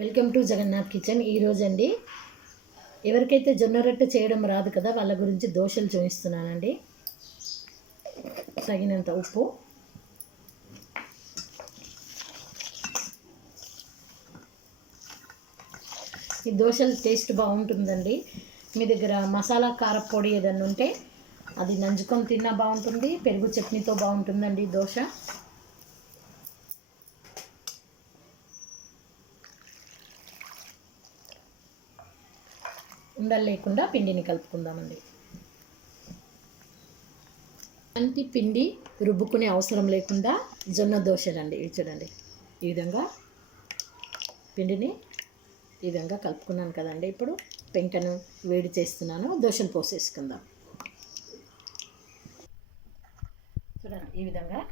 Welcome to Jagannadh kitchen. ఈరోజు అండి ఎవరికైతే జొన్న రొట్టె చేయడం రాదు కదా వాళ్ళ గురించి దోశలు చూపిస్తున్నానండి. తగినంత ఉప్పు, ఈ దోశలు టేస్ట్ బాగుంటుందండి. మీ దగ్గర మసాలా కారపొడి ఏదన్నా ఉంటే అది నంచుకొని తిన్నా బాగుంటుంది, పెరుగు చట్నీతో బాగుంటుందండి దోశ. ఉండలు లేకుండా పిండిని కలుపుకుందామండి. అంటి పిండి రుబ్బుకునే అవసరం లేకుండా జొన్న దోశలండి. ఇది చూడండి, ఈ విధంగా పిండిని ఈ విధంగా కలుపుకున్నాను కదండి. ఇప్పుడు పెంకను వేడి చేస్తున్నాను, దోశలు పోసేసుకుందాం. చూడండి, ఈ విధంగా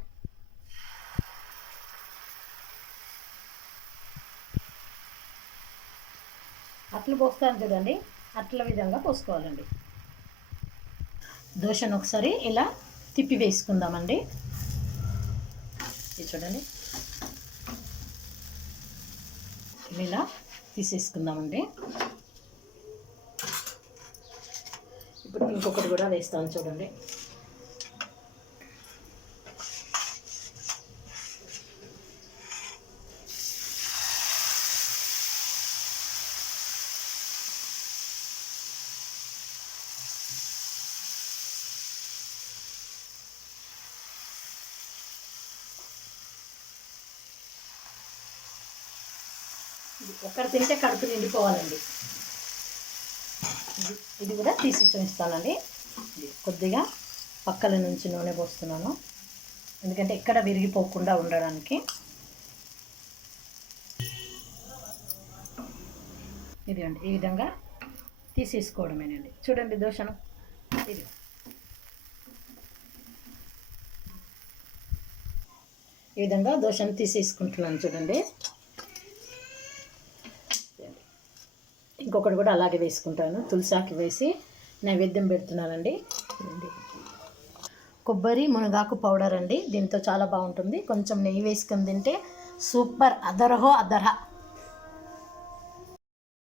అట్లు పోస్తాను చూడండి, అట్ల విధంగా పోసుకోవాలండి. దోశను ఒకసారి ఇలా తిప్పి వేసుకుందామండి. ఇది చూడండి, ఇలా తీసేసుకుందామండి. ఇప్పుడు ఇంకొకటి కూడా వేస్తాను చూడండి. ఒక్కటి తింటే కడుపు నిండిపోవాలండి. ఇది కూడా తీసి చూపిస్తానండి. కొద్దిగా పక్కల నుంచి నూనె పోస్తున్నాను, ఎందుకంటే ఎక్కడ విరిగిపోకుండా ఉండడానికి. ఇది అండి, ఈ విధంగా తీసేసుకోవడమేనండి. చూడండి దోశను, ఇది ఈ విధంగా దోశను తీసేసుకుంటున్నాను చూడండి. ఇంకొకటి కూడా అలాగే వేసుకుంటాను, తులసాకి వేసి నైవేద్యం పెడుతున్నానండి. కొబ్బరి మునగాకు పౌడర్ అండి, దీంతో చాలా బాగుంటుంది. కొంచెం నెయ్యి వేసుకొని తింటే సూపర్, అదరహో అదరహ.